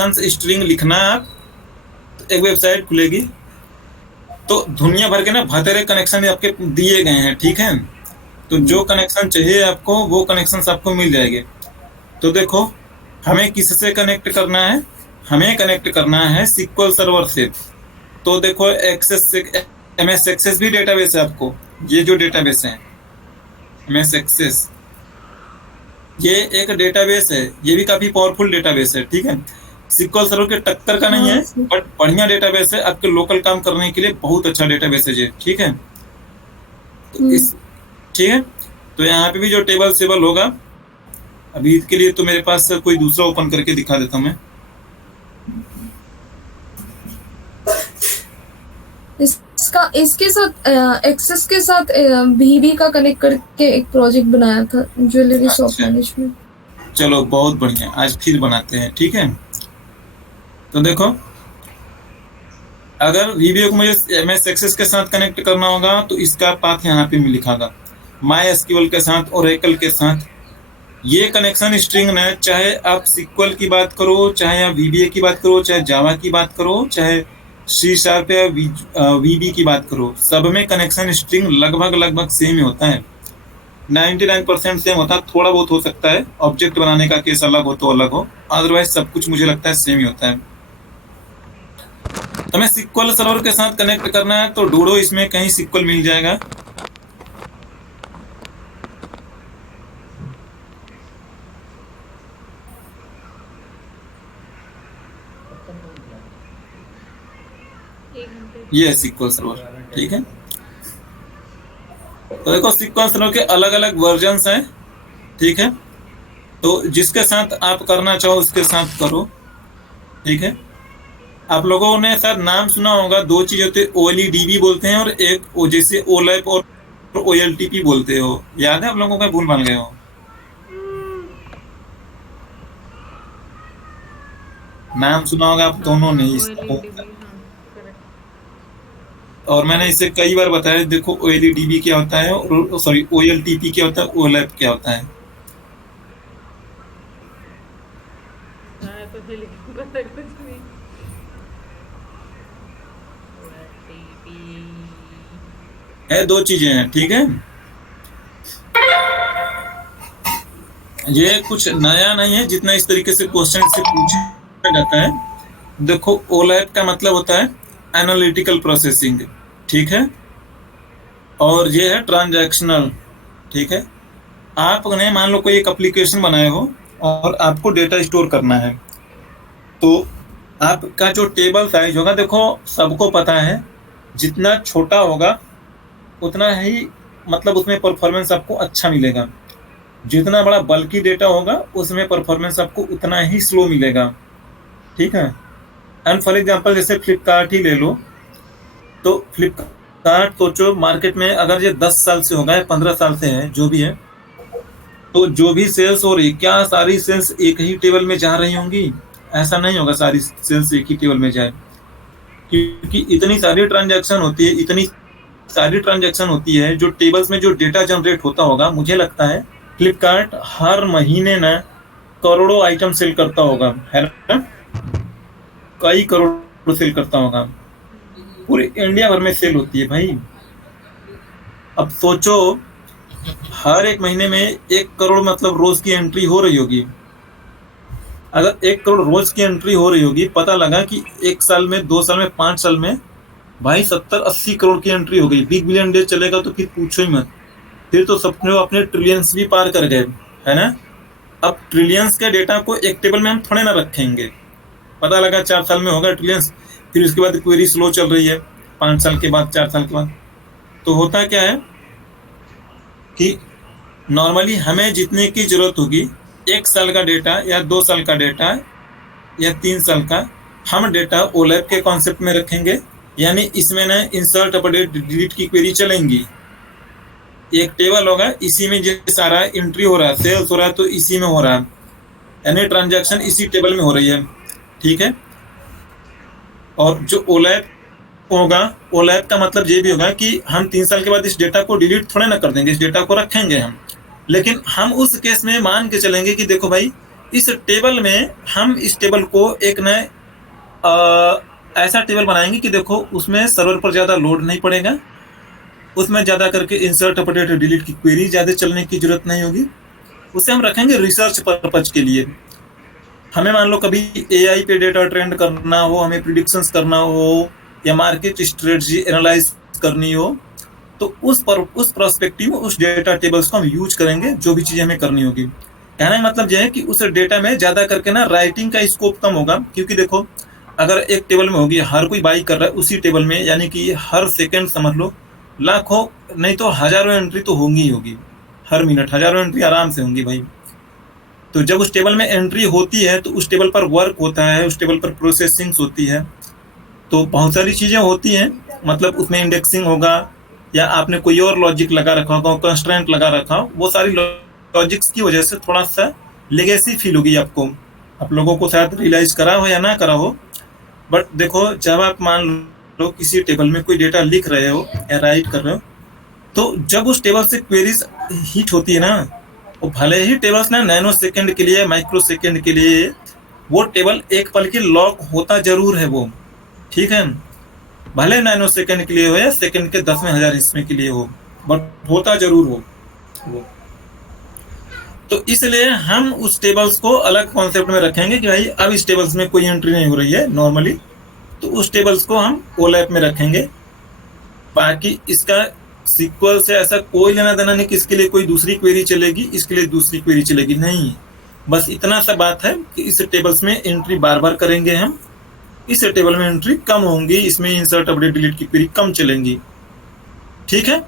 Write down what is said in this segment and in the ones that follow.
String लिखना है आप, तो एक वेबसाइट खुलेगी, तो दुनिया भर के ना भतेरे कनेक्शन आपके दिए गए हैं, ठीक है। तो जो कनेक्शन चाहिए आपको वो कनेक्शन आपको मिल जाएंगे। तो देखो हमें किससे कनेक्ट करना है, हमें कनेक्ट करना है SQL सर्वर से। तो देखो एक्सेस MS एक्सेस भी डेटाबेस है आपको, ये जो डेटाबेस है MS एक्सेस, ये एक डेटाबेस है, ये भी काफी पावरफुल डेटाबेस है, ठीक है। SQL सर्वर के टक्कर का नहीं है, हाँ सर। बट बढ़िया डेटाबेस है, आपके लोकल काम करने के लिए बहुत अच्छा डेटाबेस है ये, ठीक है। तो इस ठीक है, तो यहाँ पे भी जो टेबल होगा, अभी के लिए तो मेरे पास कोई दूसरा ओपन करके दिखा देता हूँ मैं। इसका इसके साथ एक्सेस के साथ VB का कनेक्ट करके एक प्रोजेक्ट बनाया था, ज्वेलरी शॉप अच्छा मैनेजमेंट। चलो बहुत बढ़िया, आज फिर बनाते हैं, ठीक है। तो देखो अगर VBA को मुझे MS एक्सेस के साथ कनेक्ट करना होगा तो इसका पाथ यहाँ पे मैं लिखागा, MySQL के साथ, Oracle के साथ। ये कनेक्शन स्ट्रिंग है, चाहे आप SQL की बात करो, चाहे आप VBA की बात करो, चाहे जावा की बात करो, चाहे C# या VB की बात करो, सब में कनेक्शन स्ट्रिंग लगभग सेम ही होता है। 99% सेम होता है, थोड़ा बहुत हो सकता है ऑब्जेक्ट बनाने का केस अलग हो तो अलग हो, अदरवाइज सब कुछ मुझे लगता है सेम ही होता है। तो हमें SQL सर्वर के साथ कनेक्ट करना है, तो ढूंढो इसमें कहीं SQL मिल जाएगा। ये है SQL सर्वर, ठीक है। तो देखो SQL सर्वर के अलग अलग वर्जन्स हैं, ठीक है। तो जिसके साथ आप करना चाहो उसके साथ करो, ठीक है। आप लोगों ने शायद नाम सुना होगा, दो चीज होती है, OLEDB बोलते हैं और एक जैसे OLAP और OLTP बोलते हो, याद है आप लोगों को, भूल मान गए हो? नाम सुना होगा आप दोनों ने OLEDB, हाँ करेक्ट। और मैंने इसे कई बार बताया। देखो OLEDB क्या होता है और सॉरी OLTP क्या होता है, OLAP क्या होता है। तो फिर लेकिन पता कुछ नहीं। OLTP है, दो चीजें हैं, ठीक है। ये कुछ नया नहीं है, जितना इस तरीके से क्वेश्चन से पूछा जाता है। देखो OLAP का मतलब होता है एनालिटिकल प्रोसेसिंग, ठीक है, और ये है ट्रांजैक्शनल, ठीक है। आपने मान लो कोई एक एप्लीकेशन बनाए हो और आपको डेटा स्टोर करना है, तो आपका जो टेबल साइज होगा, देखो सबको पता है जितना छोटा होगा उतना ही मतलब उसमें परफॉर्मेंस आपको अच्छा मिलेगा, जितना बड़ा बल्कि डेटा होगा उसमें परफॉर्मेंस आपको उतना ही स्लो मिलेगा, ठीक है। एंड फॉर एग्जांपल जैसे फ्लिपकार्ट ही ले लो, तो फ्लिपकार्ट सोचो मार्केट में अगर ये 10 साल से होगा या 15 साल से है, जो भी है, तो जो भी सेल्स हो रही, क्या सारी सेल्स एक ही टेबल में जा रही होंगी? ऐसा नहीं होगा सारी सेल्स एक ही टेबल में जाए, क्योंकि इतनी सारी ट्रांजैक्शन होती है, इतनी सारी ट्रांजैक्शन होती है, जो टेबल्स में जो डेटा जनरेट होता होगा, मुझे लगता है फ्लिपकार्ट हर महीने ना करोड़ों आइटम सेल करता होगा, है ना, कई करोड़ सेल करता होगा, पूरे इंडिया भर में सेल होती है भाई। अब सोचो हर एक महीने में 1 करोड़ मतलब रोज की एंट्री हो रही होगी। अगर 1 करोड़ रोज की एंट्री हो रही होगी, पता लगा कि 1 साल में, 2 साल में, 5 साल में भाई 70-80 करोड़ की एंट्री हो गई। बिग बिलियन डे चलेगा तो फिर पूछो ही मत, फिर तो सपने अपने ट्रिलियंस भी पार कर गए, है ना। अब ट्रिलियंस के डेटा को एक टेबल में हम थोड़े ना रखेंगे, पता लगा 4 साल में होगा ट्रिलियंस, फिर उसके बाद क्वेरी स्लो चल रही है, 5 साल के बाद, 4 साल के बाद। तो होता क्या है कि नॉर्मली हमें जितने की जरूरत होगी, 1 साल का डेटा या 2 साल का डेटा या 3 साल का, हम डेटा OLAP के कॉन्सेप्ट में रखेंगे, यानी इसमें ना इंसर्ट अपडेट डिलीट की क्वेरी चलेंगी। एक टेबल होगा, इसी में जो सारा एंट्री हो रहा है, सेल्स हो रहा है तो इसी में हो रहा है, यानी ट्रांजैक्शन इसी टेबल में हो रही है, ठीक है। और जो OLAP होगा, OLAP का मतलब ये भी होगा कि हम 3 साल के बाद इस डेटा को डिलीट थोड़े ना कर देंगे, इस डेटा को रखेंगे हम, लेकिन हम उस केस में मान के चलेंगे कि देखो भाई इस टेबल में हम इस टेबल को एक नए ऐसा टेबल बनाएंगे कि देखो उसमें सर्वर पर ज़्यादा लोड नहीं पड़ेगा, उसमें ज़्यादा करके इंसर्ट अपडेट डिलीट की क्वेरी ज़्यादा चलने की जरूरत नहीं होगी। उसे हम रखेंगे रिसर्च पर्पज के लिए। हमें मान लो कभी एआई पे डेटा ट्रेंड करना हो, हमें प्रिडिक्शंस करना हो, या मार्केट स्ट्रेटजी एनालाइज करनी हो, तो उस पर्सपेक्टिव में उस डेटा टेबल्स को हम यूज करेंगे, जो भी चीज़ें हमें करनी होगी। कहने का मतलब यह है कि उस डेटा में ज़्यादा करके ना राइटिंग का स्कोप कम होगा, क्योंकि देखो अगर एक टेबल में होगी, हर कोई बाई कर रहा है उसी टेबल में, यानी कि हर सेकेंड समझ लो लाखों नहीं तो हजारों एंट्री तो होंगी ही होगी, हर मिनट हजारों एंट्री आराम से होंगी भाई। तो जब उस टेबल में एंट्री होती है तो उस टेबल पर वर्क होता है, उस टेबल पर प्रोसेसिंग होती है, तो बहुत सारी चीज़ें होती हैं। मतलब उसमें इंडेक्सिंग होगा, या आपने कोई और लॉजिक लगा रखा होगा, कंस्ट्रेंट लगा रखा हो, वो सारी लॉजिक्स की वजह से थोड़ा सा लेगेसी फील होगी आपको। आप लोगों को शायद रियलाइज करा हो या ना करा हो, बट देखो जब आप मान लो किसी टेबल में कोई डेटा लिख रहे हो या राइट कर रहे हो, तो जब उस टेबल से क्वेरीज हिट होती है ना, वो भले ही टेबल्स ना नैनो सेकेंड के लिए, माइक्रो सेकेंड के लिए, वो टेबल एक पल के लॉक होता जरूर है वो, ठीक है, भले नैनो सेकेंड के लिए हो या सेकेंड के 10वें हजार हिस्से के लिए हो, बट होता जरूर हो वो। तो इसलिए हम उस टेबल्स को अलग कॉन्सेप्ट में रखेंगे कि भाई अब इस टेबल्स में कोई एंट्री नहीं हो रही है नॉर्मली, तो उस टेबल्स को हम ओलैप में रखेंगे। बाकी इसका सीक्वल से ऐसा कोई लेना देना नहीं कि इसके लिए कोई दूसरी क्वेरी चलेगी, इसके लिए दूसरी क्वेरी चलेगी, नहीं। बस इतना सा बात है कि इस टेबल्स में एंट्री बार बार करेंगे हम, इस टेबल में एंट्री कम होंगी, इसमें इंसर्ट अपडेट डिलीट की क्वेरी कम चलेंगी, ठीक है।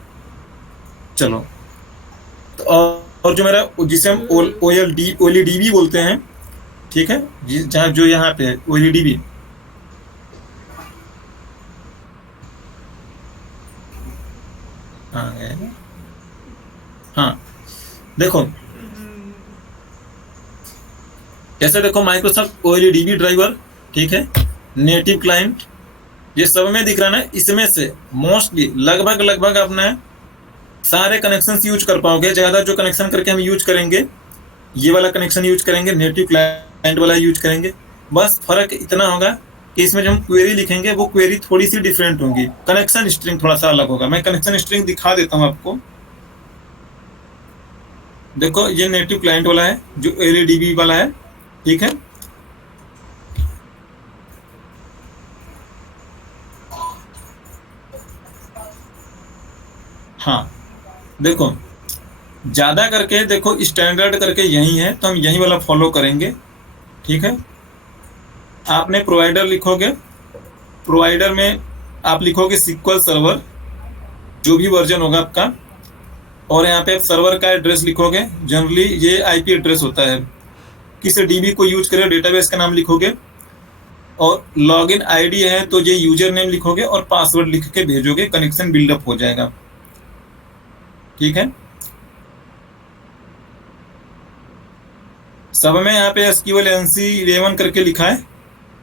चलो, तो और जो मेरा जिसे हम ओएलडीबी बोलते हैं, ठीक है, जहाँ जो यहाँ पे है ओएलडीबी, हाँ देखो, जैसे देखो माइक्रोसॉफ्ट ओएलडीबी ड्राइवर, ठीक है, नेटिव क्लाइंट, ये सब में दिख रहा है ना। इसमें से मोस्टली लगभग अपने सारे कनेक्शन यूज कर पाओगे। ज़्यादा जो कनेक्शन करके हम यूज करेंगे, ये वाला कनेक्शन यूज करेंगे, नेटिव क्लाइंट वाला यूज करेंगे। बस फर्क इतना होगा कि इसमें जो हम क्वेरी लिखेंगे वो क्वेरी थोड़ी सी डिफरेंट होगी, कनेक्शन स्ट्रिंग थोड़ा सा अलग होगा। मैं कनेक्शन स्ट्रिंग दिखा देता हूँ आपको। देखो ये नेटिव क्लाइंट वाला है, जो एलडीबी वाला है, ठीक है। हाँ देखो, ज़्यादा करके देखो स्टैंडर्ड करके यही है, तो हम यही वाला फॉलो करेंगे, ठीक है। आपने प्रोवाइडर लिखोगे, प्रोवाइडर में आप लिखोगे सिक्वल सर्वर, जो भी वर्जन होगा आपका, और यहाँ पे आप सर्वर का एड्रेस लिखोगे। जनरली ये आईपी एड्रेस होता है, किस डीबी को यूज करें, डेटाबेस का नाम लिखोगे, और लॉगिन आईडी है तो ये यूजर नेम लिखोगे और पासवर्ड लिख के भेजोगे, कनेक्शन बिल्डअप हो जाएगा, ठीक है। सब में यहाँ पे एसक्यूएल एनसी 11 करके लिखा है,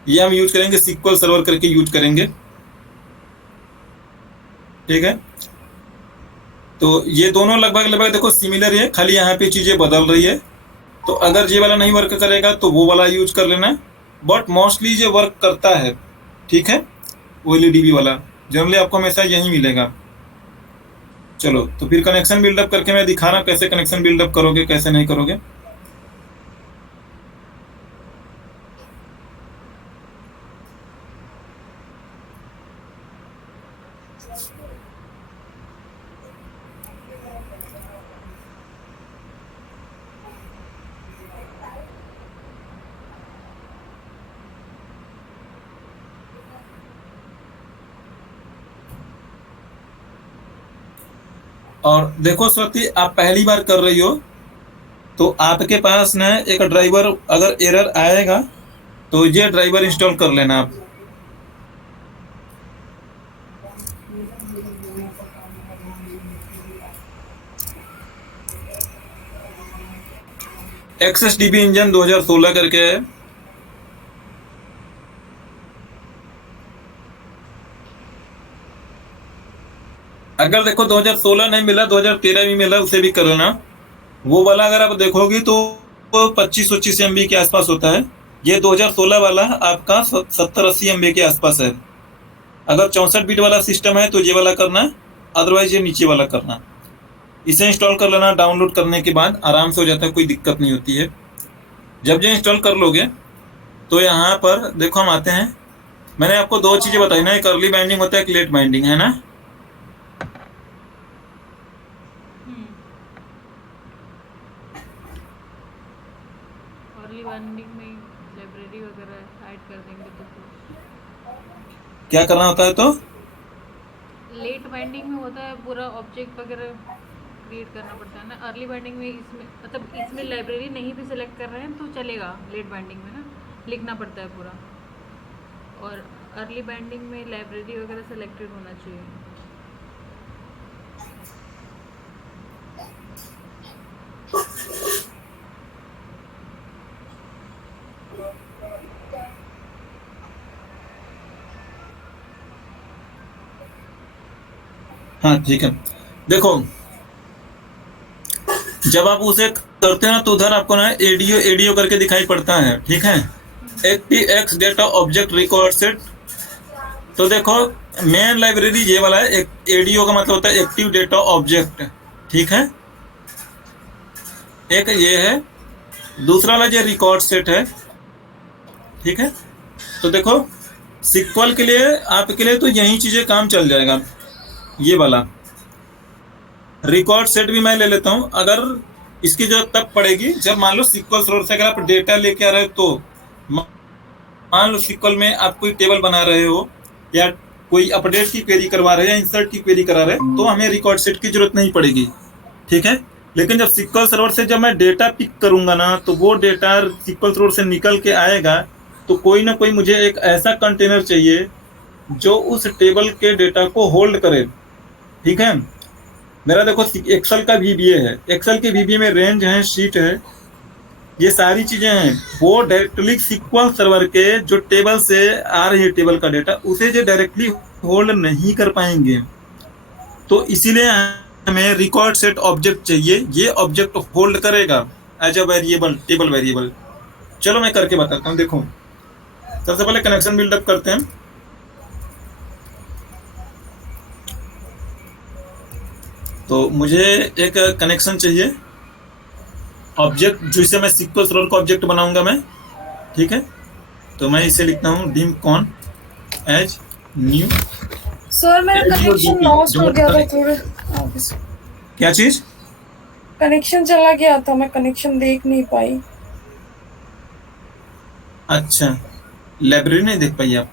ये हम यूज करेंगे, सिक्वल सर्वर करके यूज करेंगे, ठीक है। तो ये दोनों लगभग देखो सिमिलर है, खाली यहाँ पे चीज़ें बदल रही है। तो अगर ये वाला नहीं वर्क करेगा तो वो वाला यूज कर लेना, बट मोस्टली ये वर्क करता है, ठीक है। ओएलडीबी वाला जनरली आपको हमेशा यही मिलेगा। चलो, तो फिर कनेक्शन बिल्डअप करके मैं दिखा रहा हूँ कैसे कनेक्शन बिल्डअप करोगे, कैसे नहीं करोगे। और देखो स्वाति, आप पहली बार कर रही हो, तो आपके पास ना एक ड्राइवर अगर एरर आएगा तो ये ड्राइवर इंस्टॉल कर लेना आप। एक्सेस डीबी इंजन 2016 करके है। अगर देखो 2016 नहीं मिला, 2013 भी मिला, उसे भी कर लेना। वो वाला अगर आप देखोगी तो 25-25 MB के आसपास होता है। ये 2016 वाला आपका 70-80 MB के आसपास है। अगर 64 बिट वाला सिस्टम है तो ये वाला करना, अदरवाइज ये नीचे वाला करना। इसे इंस्टॉल कर लेना, डाउनलोड करने के बाद आराम से हो जाता है, कोई दिक्कत नहीं होती है। जब ये इंस्टॉल कर लोगे तो यहाँ पर देखो हम आते हैं। मैंने आपको दो चीज़ें बताई ना, एक अर्ली बाइंडिंग होता है, एक लेट बाइंडिंग, है ना। अर्ली बाइंडिंग में लाइब्रेरी वगैरह ऐड कर देंगे तो क्या करना होता है तो लेट बाइंडिंग में होता है पूरा ऑब्जेक्ट वगैरह क्रिएट करना पड़ता है ना। अर्ली बाइंडिंग में इसमें मतलब इसमें लाइब्रेरी नहीं भी सिलेक्ट कर रहे हैं तो चलेगा। लेट बाइंडिंग में ना लिखना पड़ता है पूरा, और अर्ली बाइंडिंग में लाइब्रेरी वगैरह सेलेक्टेड होना चाहिए। हाँ ठीक है। देखो जब आप उसे करते हैं ना तो उधर आपको ना एडीओ एडीओ करके दिखाई पड़ता है, ठीक है। X data object record set. तो देखो मेन लाइब्रेरी ये वाला है, एडीओ का मतलब होता है एक्टिव डेटा ऑब्जेक्ट, ठीक है। एक ये है, दूसरा वाला ये रिकॉर्ड सेट है, ठीक है। तो देखो सिक्वल के लिए आपके लिए तो यही चीजें काम चल जाएगा। ये वाला रिकॉर्ड सेट भी मैं ले लेता हूं, अगर इसकी जरूरत तब पड़ेगी जब मान लो सिक्वल सर्वर से अगर आप डेटा लेके आ रहे हो, तो मान लो सिक्वल में आप कोई टेबल बना रहे हो या कोई अपडेट की क्वेरी करवा रहे हैं या इंसर्ट की क्वेरी करा रहे हैं, तो हमें रिकॉर्ड सेट की जरूरत नहीं पड़ेगी, ठीक है। लेकिन जब सिक्वल सर्वर से जब मैं डेटा पिक करूंगा ना, तो वो डेटा सिक्वल सर्वर से निकल के आएगा, तो कोई ना कोई मुझे एक ऐसा कंटेनर चाहिए जो उस टेबल के डेटा को होल्ड करे, ठीक है। मेरा देखो एक्सेल का VBA है, एक्सेल के VBA में रेंज है, शीट है, ये सारी चीजें हैं। वो डायरेक्टली सिक्वल सर्वर के जो टेबल से आ रही है टेबल का डेटा, उसे जो डायरेक्टली होल्ड नहीं कर पाएंगे, तो इसीलिए हमें रिकॉर्ड सेट ऑब्जेक्ट चाहिए। ये ऑब्जेक्ट होल्ड करेगा as a variable, table variable. चलो मैं करके बताता हूँ। देखो सबसे पहले कनेक्शन बिल्डअप करते हैं। तो मुझे एक कनेक्शन चाहिए ऑब्जेक्ट, जिसे मैं सिक्वल सर्वर का ऑब्जेक्ट बनाऊंगा मैं, ठीक है। तो मैं इसे लिखता हूँ dim con as new. Sir मेरा कनेक्शन लॉस्ट हो गया था थोड़े आगे से। क्या चीज? कनेक्शन चला गया था, मैं कनेक्शन देख नहीं पाई। अच्छा, लाइब्रेरी नहीं देख पाई आप?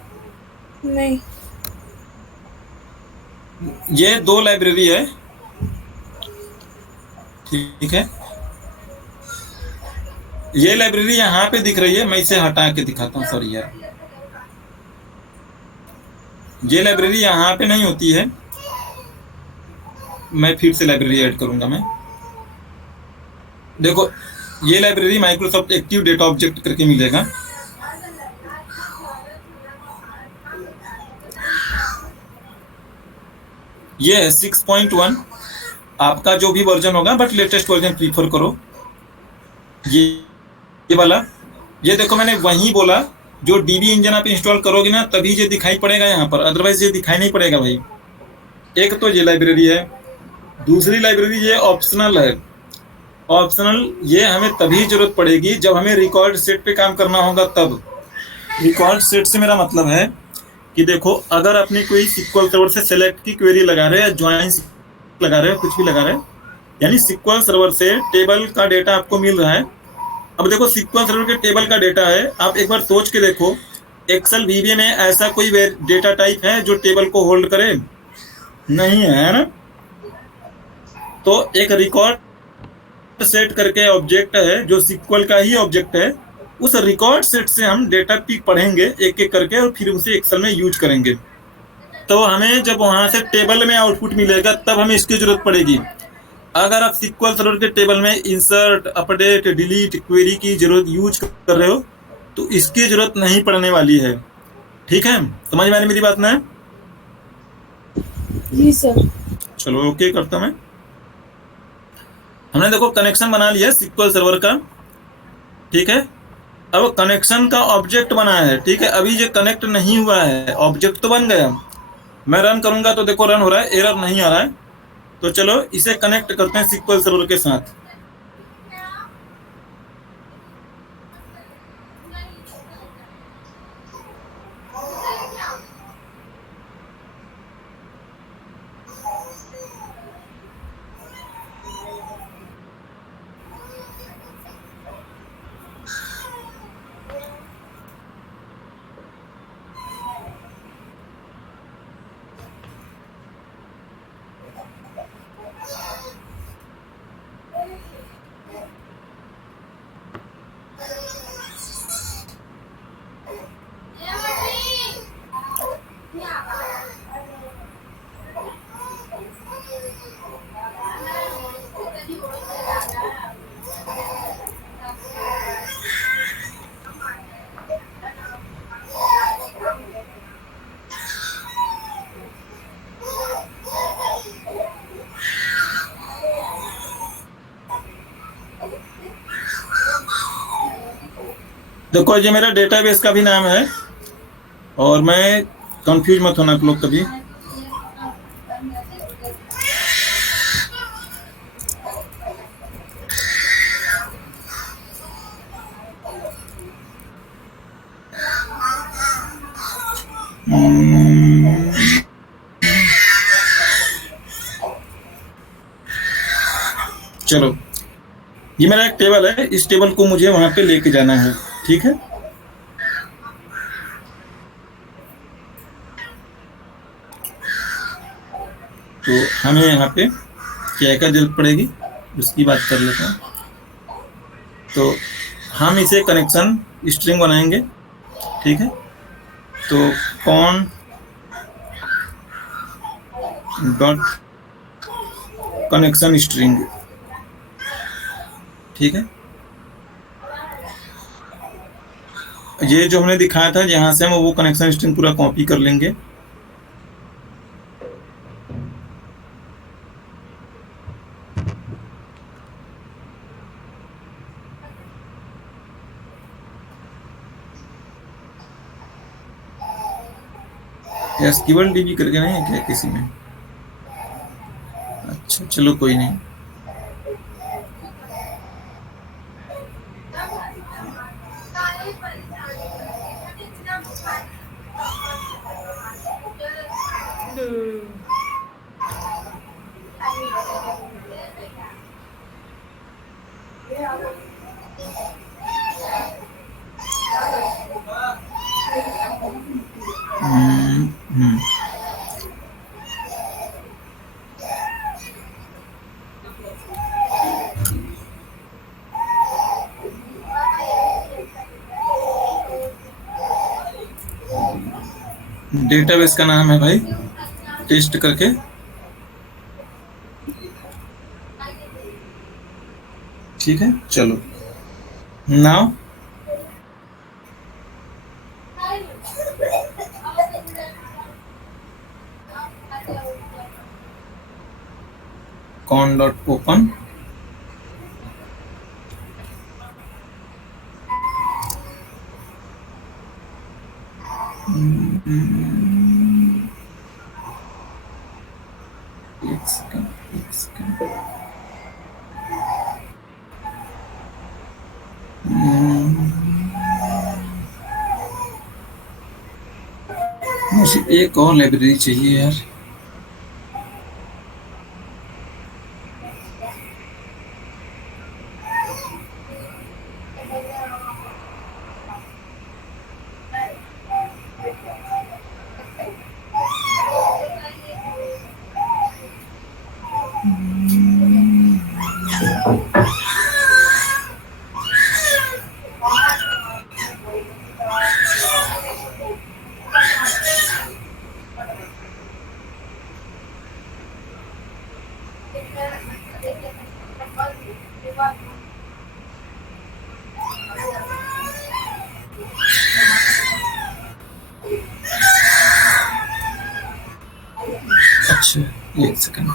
नहीं, ये दो लाइब्रेरी है, ठीक है। ये लाइब्रेरी यहाँ पे दिख रही है, मैं इसे हटा के दिखाता हूँ, सॉरी यार। ये लाइब्रेरी यहाँ पे नहीं होती है, मैं फिर से लाइब्रेरी ऐड करूंगा मैं। देखो ये library Microsoft active data object करके मिलेगा। ये है 6.1, आपका जो भी वर्जन होगा, बट लेटेस्ट वर्जन प्रीफर करो। ये वाला, ये देखो मैंने वही बोला, जो DB इंजन आप इंस्टॉल करोगे ना तभी ये दिखाई पड़ेगा यहाँ पर, अदरवाइज ये दिखाई नहीं पड़ेगा भाई। एक तो ये लाइब्रेरी है, दूसरी लाइब्रेरी ये ऑप्शनल है। ऑप्शनल ये हमें तभी जरूरत पड़ेगी जब हमें रिकॉर्ड सेट पे काम करना होगा तब। रिकॉर्ड सेट से मेरा मतलब है कि देखो अगर अपनी कोई सिक्वल सर्वर से सेलेक्ट की क्वेरी लगा रहे हैं या ज्वाइन लगा रहे हो, कुछ भी लगा रहे हैं, यानी सिक्वल सर्वर से टेबल का डेटा आपको मिल रहा है। अब देखो सिक्वल सर्वर के टेबल का डेटा है, आप एक बार सोच के देखो एक्सेल VBA में ऐसा कोई डेटा टाइप है जो टेबल को होल्ड करे? नहीं है ना। तो एक रिकॉर्ड सेट करके ऑब्जेक्ट है जो सिक्वल का ही ऑब्जेक्ट है, उस रिकॉर्ड सेट से हम डेटा पिक पढ़ेंगे एक एक करके और फिर उसे एक्सेल में यूज करेंगे। तो हमें जब वहां से टेबल में आउटपुट मिलेगा तब हमें इसकी जरूरत पड़ेगी। अगर आप सिक्वल सर्वर के टेबल में इंसर्ट, अपडेट, डिलीट, क्वेरी की जरूरत यूज कर रहे हो तो इसकी जरूरत नहीं पड़ने वाली है, ठीक है। समझ में आ रही मेरी बात ना? जी सर। चलो ओके करता मैं। हमने देखो कनेक्शन बना लिया सिक्वल सर्वर का, ठीक है। अब कनेक्शन का ऑब्जेक्ट बना है, ठीक है, अभी ये कनेक्ट नहीं हुआ है, ऑब्जेक्ट तो बन गया। मैं रन करूंगा तो देखो रन हो रहा है, एरर नहीं आ रहा है। तो चलो इसे कनेक्ट करते हैं SQL सर्वर के साथ। देखो ये मेरा डेटाबेस का भी नाम है, और मैं कंफ्यूज मत होना आप लोग कभी। चलो ये मेरा एक टेबल है, इस टेबल को मुझे वहां पे लेके जाना है, ठीक है। तो हमें यहाँ पे क्या क्या जरूरत पड़ेगी उसकी बात कर लेते हैं। तो हम इसे कनेक्शन स्ट्रिंग बनाएंगे, ठीक है। तो कौन डॉट कनेक्शन स्ट्रिंग, ठीक है। ये जो हमने दिखाया था यहाँ से हम वो कनेक्शन स्ट्रिंग पूरा कॉपी कर लेंगे। एसक्यूएल डीबी करके नहीं है क्या किसी में? अच्छा चलो कोई नहीं। डेटाबेस का नाम है भाई टेस्ट करके। ठीक है चलो नाउ कॉन डॉट ओपन मुझे एक और लाइब्रेरी चाहिए यार। अच्छा एक सेकंड।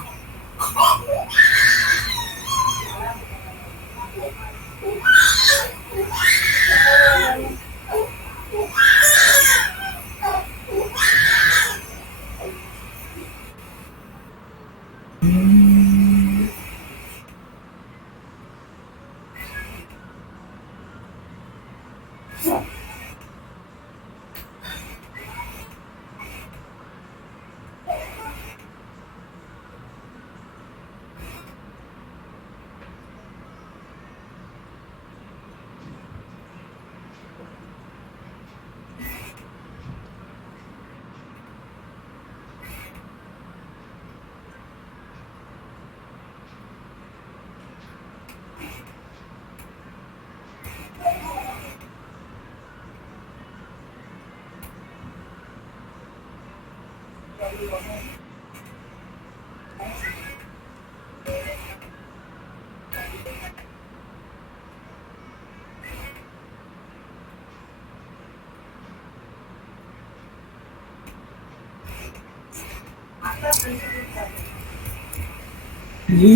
ये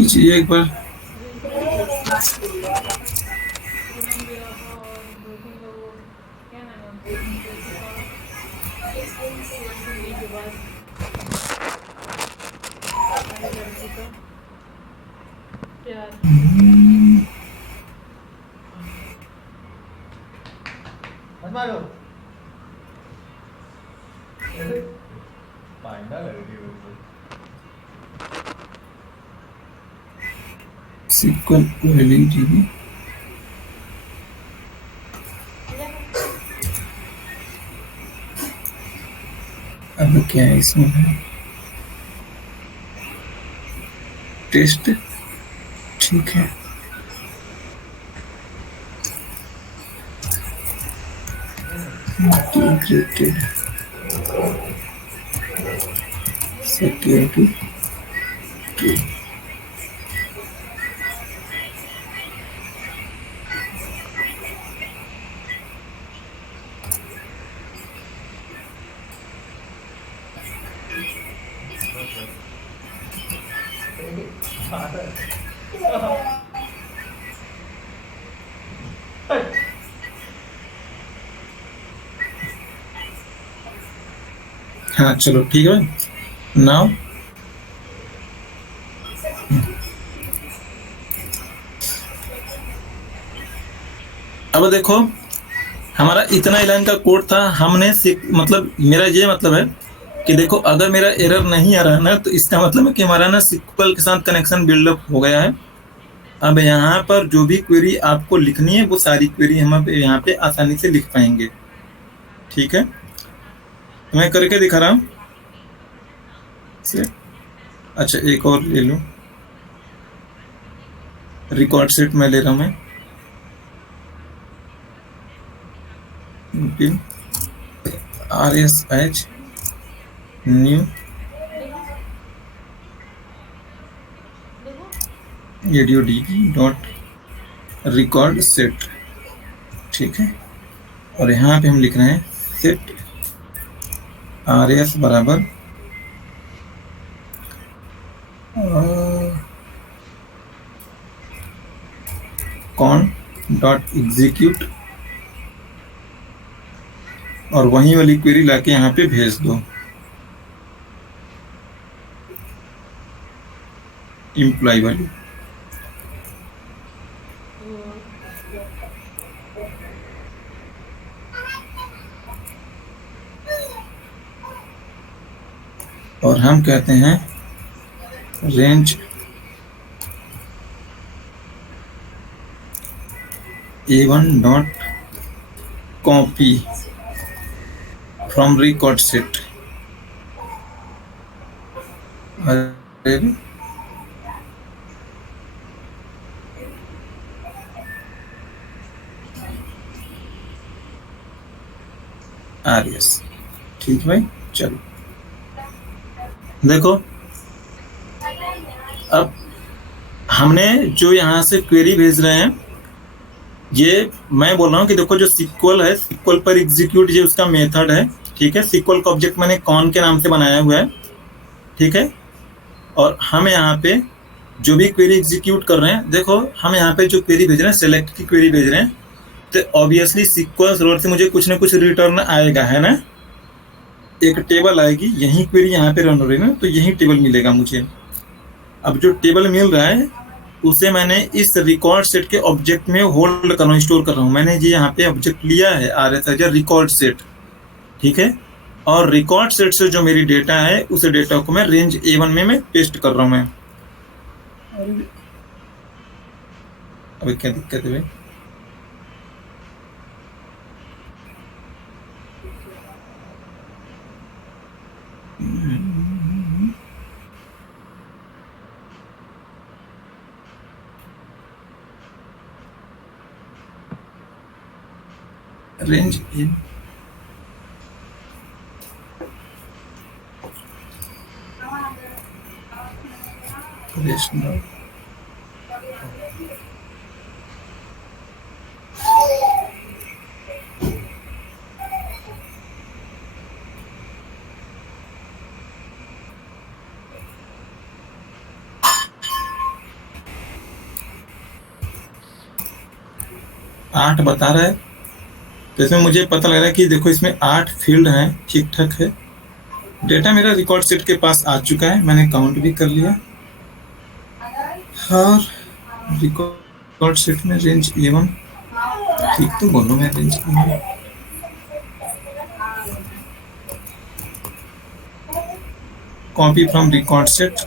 चाहिए एक बार। पूनम विवाह और दो तीन लोगों, क्या नाम है CSC के बाद वाली लड़की का प्यार। मारो पांडा लड़की सीक्वल वैलिडिटी। अब क्या है इसमें है? टेस्ट, ठीक है। इंटीग्रेटेड सिक्योरिटी टू हाँ चलो ठीक है। नाउ अब देखो, हमारा इतना ही लाइन का कोड था। हमने मतलब मेरा ये मतलब है कि देखो, अगर मेरा एरर नहीं आ रहा है ना, तो इसका मतलब है कि हमारा ना सिक्वल के साथ कनेक्शन बिल्डअप हो गया है। अब यहाँ पर जो भी क्वेरी आपको लिखनी है, वो सारी क्वेरी हम यहाँ पे आसानी से लिख पाएंगे। ठीक है, मैं करके दिखा रहा हूँ। अच्छा, एक और ले लो, रिकॉर्ड सेट में ले रहा हूँ मैं। RSH new AudioDB .record set, ठीक है। और यहाँ पे हम लिख रहे हैं सेट RS बराबर con.execute, और वही वाली क्वेरी लाके यहाँ पे भेज दो, इम्प्लॉय वाली। और हम कहते हैं range A1 dot copy from record set. RS, ठीक भाई। चलो देखो, अब हमने जो यहाँ से क्वेरी भेज रहे हैं, ये मैं बोल रहा हूँ कि देखो, जो सिक्वल है, सिक्वल पर एग्जीक्यूट ये उसका मेथड है। ठीक है, सिक्वल का ऑब्जेक्ट मैंने कॉन के नाम से बनाया हुआ है। ठीक है, और हम यहाँ पे जो भी क्वेरी एग्जीक्यूट कर रहे हैं, देखो हम यहाँ पे जो क्वेरी भेज रहे हैं, सेलेक्ट की क्वेरी भेज रहे हैं, तो ऑब्वियसली सिक्वल सर्वर से मुझे कुछ ना कुछ रिटर्न आएगा, है ना। एक टेबल आएगी, यही क्वेरी यहाँ पे रन हो रही है ना, तो यही टेबल मिलेगा मुझे। अब जो टेबल मिल रहा है, उसे मैंने इस रिकॉर्ड सेट के ऑब्जेक्ट में होल्ड कर रहा हूँ, स्टोर कर रहा हूँ। मैंने जी यहाँ पे ऑब्जेक्ट लिया है RSH रिकॉर्ड सेट, ठीक है। और रिकॉर्ड सेट से जो मेरी डेटा है, उस डेटा को मैं रेंज A1 में मैं पेस्ट कर रहा हूँ मैं। अभी क्या दिक्कत है भाई? रेंज रेशनल आठ बता रहा है, तो इसमें मुझे पता लग रहा है कि देखो इसमें 8 फील्ड हैं, ठीक ठाक है। डेटा मेरा रिकॉर्ड सेट के पास आ चुका है, मैंने काउंट भी कर लिया। और रिकॉर्ड सेट में रेंज A1, ठीक तो बोलो मैं range A1। Copy from record set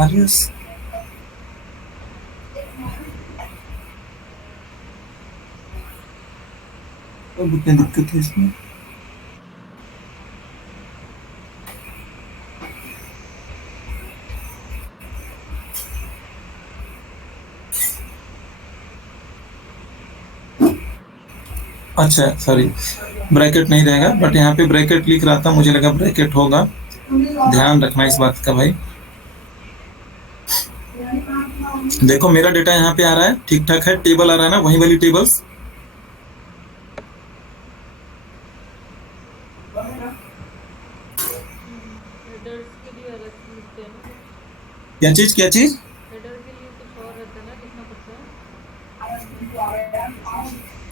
RS, अब क्या दिक्कत है इसमें? अच्छा सॉरी, ब्रैकेट नहीं रहेगा, बट यहाँ पे ब्रैकेट लिख रहा था, मुझे लगा ब्रैकेट होगा। ध्यान रखना इस बात का भाई। देखो मेरा डेटा यहाँ पे आ रहा है, ठीक ठाक है, टेबल आ रहा है ना, वही वाली टेबल्स। हेडर्स के लिए अलग लिखते हैं ना, क्या चीज हेडर के लिए कुछ और रहता है ना, लिखना पड़ता है।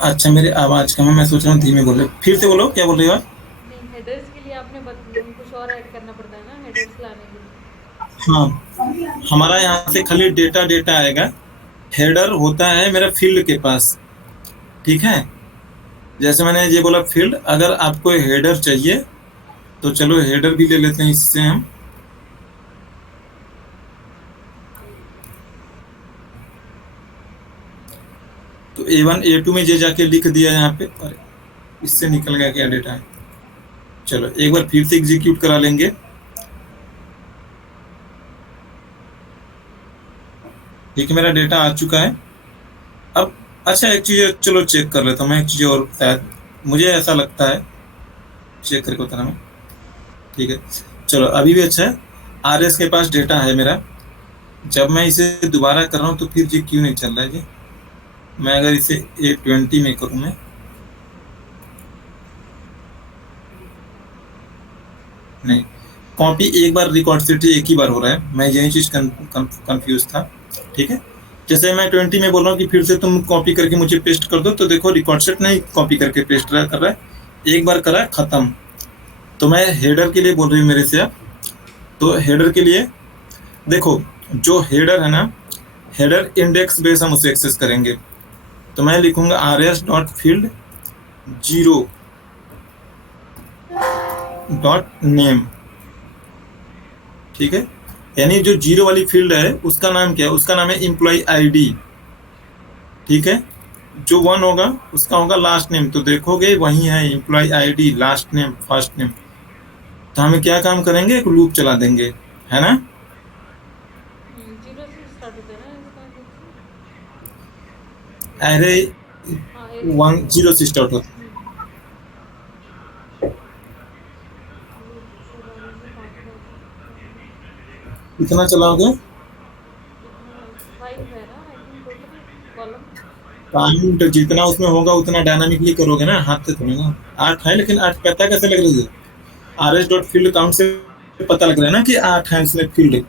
अच्छा मेरी आवाज कम है, मैं सोच रहा हूँ धीमे बोले, फिर से बोलो, क्या बोल रहे हो आप? नहीं, हेडर्स के लिए आपने कुछ और ऐड करना पड़ता है ना, हेडर्स लाने के लिए। हाँ, हमारा यहाँ से खाली डेटा डेटा आएगा। हेडर होता है मेरा फील्ड के पास, ठीक है। जैसे मैंने ये बोला फील्ड, अगर आपको हेडर चाहिए तो चलो हेडर भी ले लेते हैं इससे हम। तो A1 A2 में ये जाके लिख दिया यहाँ पे, और इससे निकल गया क्या डेटा है। चलो एक बार फिर से एग्जीक्यूट करा लेंगे। ठीक है, मेरा डेटा आ चुका है। अब अच्छा एक चीज चलो चेक कर लेता हूँ मैं, एक चीज और शायद मुझे ऐसा लगता है, चेक करके बताना मैं। ठीक है, चलो अभी भी अच्छा है। RS के पास डेटा है मेरा। जब मैं इसे दोबारा कर रहा हूँ तो फिर ये क्यों नहीं चल रहा है जी? मैं अगर इसे A20 में करूँ मैं, नहीं, कॉपी एक बार रिकॉर्ड सेट एक ही बार हो रहा है, मैं यही चीज कंफ्यूज था। ठीक है, जैसे मैं 20 में बोल रहा हूँ कि फिर से तुम कॉपी करके मुझे पेस्ट कर दो, तो देखो रिकॉर्ड सेट नहीं कॉपी करके पेस्ट कर रहा है, एक बार करा खत्म। तो मैं हेडर के लिए बोल रही हूँ मेरे से आप, तो हेडर के लिए देखो, जो हेडर है ना, हेडर इंडेक्स बेस हम उसे एक्सेस करेंगे। तो मैं लिखूंगा rs.field 0.name, ठीक है। यानी जो 0 वाली फील्ड है उसका नाम क्या है? उसका नाम है एम्प्लॉय ID, ठीक है। जो 1 होगा उसका होगा लास्ट नेम, तो देखोगे वही है employee ID, last name, first name. तो हम क्या काम करेंगे, एक लूप चला देंगे, है ना। 0 से स्टार्ट होता है ना इसका कुछ? अरे हाँ, 1 0 से स्टार्ट होता है। कितना चलाओगे? 5 है ना I think total column. Count जितना उसमें होगा उतना डायनामिकली करोगे ना, हाथ से थोड़ी ना। 8 है, लेकिन 8 पता कैसे लग रही है? rs.field काउंट से पता लग रहा है ना कि 8 है उसमें फील्ड।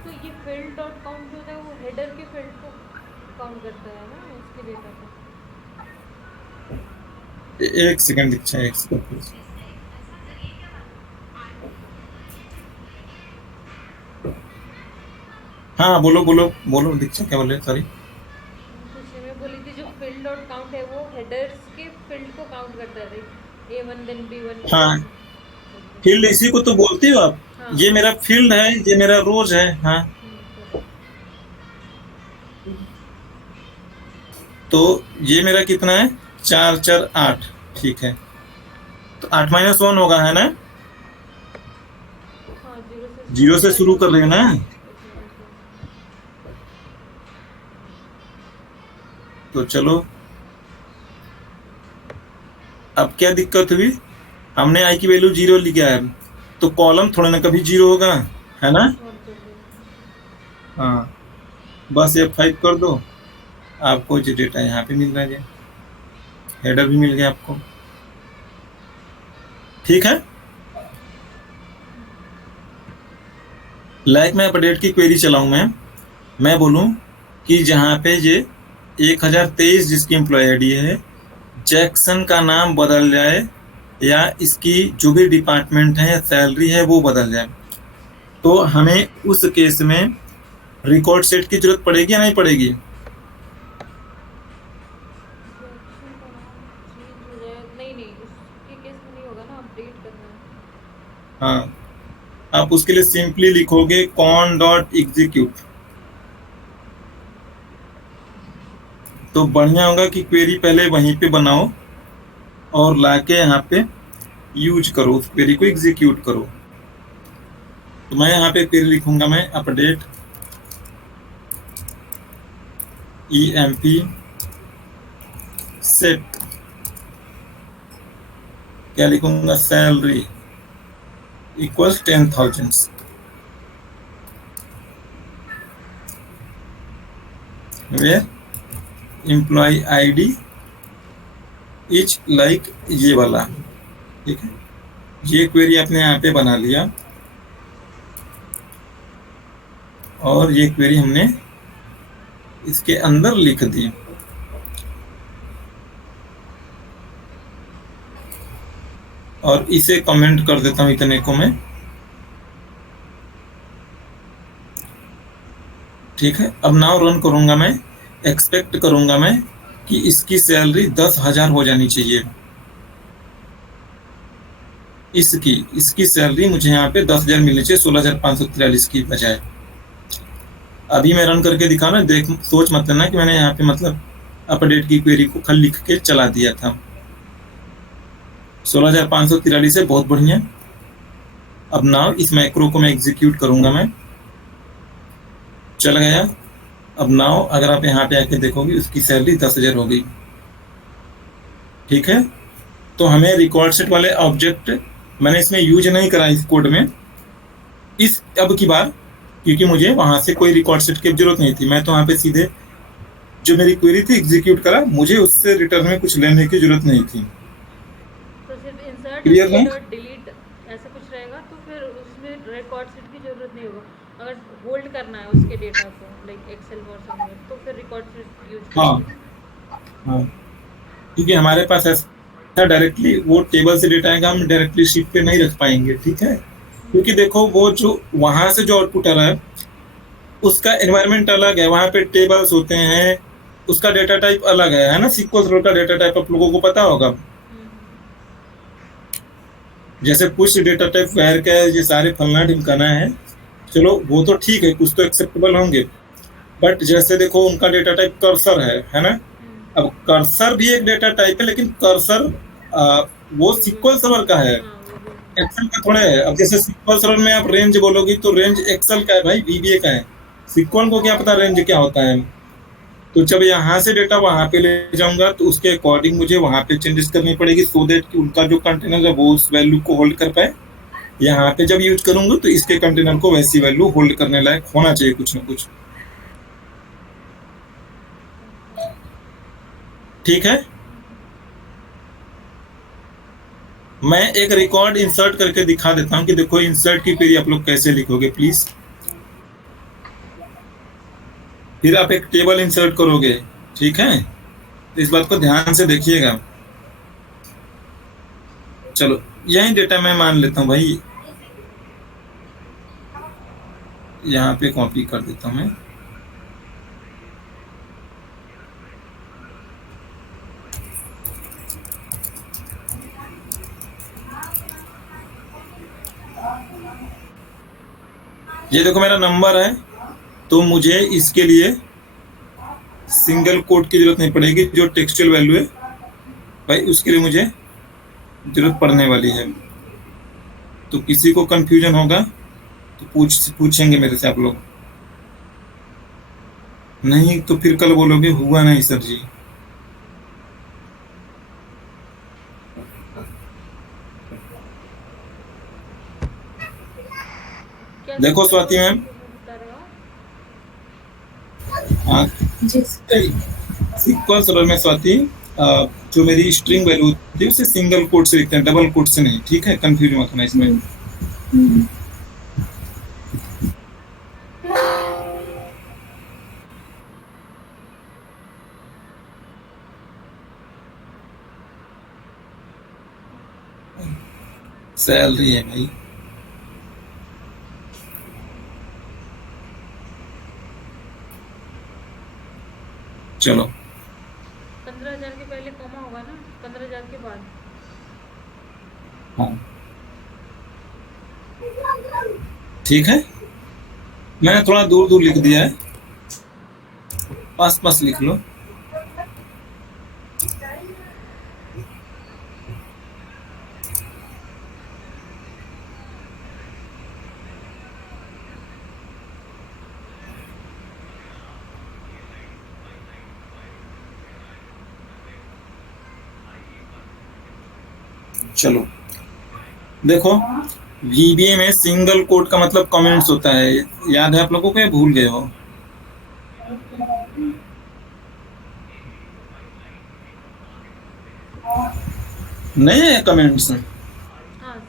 तो ये फील्ड डॉट काउंट जो होता है वो हेडर के फील्ड को काउंट करता है ना, उसके डेटा को। एक सेकंड दीक्षा, एक सेकंड। हाँ बोलो बोलो बोलो दीक्षा, क्या बोले? सॉरी, कुछ मैं बोली थी, जो फील्ड डॉट काउंट है वो हेडर्स के फील्ड को काउंट करता है, A1 देन B1। हाँ फील्ड इसी को तो बोलते हो आप। हाँ। ये मेरा फील्ड है, ये मेरा रोज है। हाँ, तो ये मेरा कितना है? 4 4 8, ठीक है। तो 8 - 1 होगा, है ना। हाँ, 0 से शुरू कर रहे हो ना। तो चलो अब क्या दिक्कत हुई, हमने आई की वैल्यू 0 लिखा है, तो कॉलम थोड़ा ना कभी 0 होगा, है ना। हाँ, बस F5 कर दो, आपको जो डेटा यहाँ पे मिल रहा है, हेडर भी मिल गया आपको। ठीक है, लाइक मैं अपडेट की क्वेरी चलाऊं, मैं बोलूं कि जहाँ पे ये 1023 जिसकी एम्प्लॉय आईडी है, जैक्सन का नाम बदल जाए या इसकी जो भी डिपार्टमेंट है या सैलरी है वो बदल जाए, तो हमें उस केस में रिकॉर्ड सेट की जरूरत पड़ेगी या नहीं पड़ेगी? नहीं उसके केस में नहीं होगा ना, अपडेट करना है। हाँ, आप उसके लिए सिंपली लिखोगे con.execute, तो बढ़िया होगा कि क्वेरी पहले वहीं पे बनाओ और लाके यहाँ पे यूज करो, उस क्वेरी को एग्जीक्यूट करो। तो मैं यहाँ पे क्वेरी लिखूंगा, मैं अपडेट emp सेट, क्या लिखूंगा, salary equals 10,000, where employee ID is like ये वाला। ठीक है, ये क्वेरी आपने यहाँ पे बना लिया और ये क्वेरी हमने इसके अंदर लिख दी। और इसे कमेंट कर देता हूँ इतने को मैं। ठीक है, अब नाउ रन करूंगा मैं, एक्सपेक्ट करूंगा मैं कि इसकी सैलरी 10,000 हो जानी चाहिए। इसकी सैलरी मुझे यहाँ पे 10,000 मिलनी चाहिए, 16,543 की बजाय। अभी मैं रन करके दिखा ना, देख सोच मत लेना कि मैंने यहाँ पे मतलब अपडेट की क्वेरी को खाली लिख के चला दिया था। 16,543 है, बहुत बढ़िया। अब नाउ इस मैक्रो को मैं एग्जीक्यूट करूंगा, मैं चल गया। अब नाउ अगर आप यहाँ पे आके देखोगे उसकी सैलरी 10,000 हो गई। ठीक है, तो हमें रिकॉर्ड सेट वाले ऑब्जेक्ट मैंने इसमें यूज नहीं करा इस कोड में इस अब की बार, क्योंकि मुझे वहां से कोई रिकॉर्ड सेट की जरूरत नहीं थी। मैं तो वहां पे सीधे जो मेरी क्वेरी थी एग्जीक्यूट करा, मुझे उससे रिटर्न में कुछ लेने की जरूरत नहीं थी। तो सिर्फ इंसर्ट Clear नहीं? डिलीट ऐसा कुछ रहेगा, तो फिर उसमें रिकॉर्ड सेट की जरूरत नहीं होगा। अगर होल्ड करना है उसके डेटा को, लाइक एक्सेल और समवेयर, तो फिर रिकॉर्ड सेट यूज हाँ, क्योंकि हमारे पास ऐसा डायरेक्टली वो टेबल से डेटा आएगा, हम डायरेक्टली शीट पे नहीं रख पाएंगे। ठीक है, क्योंकि देखो वो जो वहां से जो आउटपुट आ रहा है उसका एनवायरनमेंट अलग है, वहां पे टेबल्स होते हैं, उसका डेटा टाइप अलग है ना। सीक्वल सर्वर का डेटा टाइप आप लोगों को पता होगा, जैसे कुछ डेटा टाइप वैर का है, ये सारे फलना ढिमकाना है, चलो वो तो ठीक है, कुछ तो एक्सेप्टेबल होंगे। बट जैसे देखो उनका डेटा टाइप कर्सर है ना। अब कर्सर भी एक डेटा टाइप है, लेकिन कर्सर वो सीक्वल सर्वर का है, एक्सेल का थोड़ा है। अब जैसे सीक्वल सर्वर में आप रेंज बोलोगी तो रेंज एक्सेल का है भाई, VBA का है। सीक्वल को क्या पता रेंज क्या होता है। तो जब यहाँ से डेटा वहां पे ले जाऊंगा तो उसके अकॉर्डिंग मुझे वहां पे चेंजेस करनी पड़ेगी, सो दैट कि उनका जो कंटेनर है वो उस वैल्यू को होल्ड कर पाए। यहाँ पे जब यूज करूंगा तो इसके कंटेनर को वैसी वैल्यू होल्ड करने लायक होना चाहिए कुछ ना कुछ। ठीक है, मैं एक रिकॉर्ड इंसर्ट करके दिखा देता हूं कि देखो इंसर्ट की क्वेरी आप लोग कैसे लिखोगे प्लीज। फिर आप एक टेबल इंसर्ट करोगे। ठीक है, तो इस बात को ध्यान से देखिएगा। चलो यही डेटा मैं मान लेता हूं भाई, यहाँ पे कॉपी कर देता हूं मैं। ये देखो मेरा नंबर है, तो मुझे इसके लिए सिंगल कोट की जरूरत नहीं पड़ेगी। जो टेक्सचुअल वैल्यू है भाई उसके लिए मुझे जरूरत पड़ने वाली है। तो किसी को कंफ्यूजन होगा तो पूछेंगे मेरे से आप लोग, नहीं तो फिर कल बोलोगे हुआ नहीं सर जी। देखो स्वाति मैम, बता रहे हो? हाँ, जी सीक्वल सर्वर में स्वाति जो मेरी स्ट्रिंग वैल्यू होती है उसे सिंगल कोट से लिखते हैं, डबल कोट से नहीं, ठीक है? कंफ्यूज मत होना इसमें। हम्म, सैलरी है भाई, चलो 15,000 के पहले कॉमा होगा ना, 15,000 के बाद। हाँ ठीक है, मैंने थोड़ा दूर दूर लिख दिया है, पास पास लिख लो। चलो देखो, VBA में सिंगल कोट का मतलब कमेंट्स होता है, याद है आप लोगों को या भूल गए हो? नहीं है कमेंट्स? हाँ,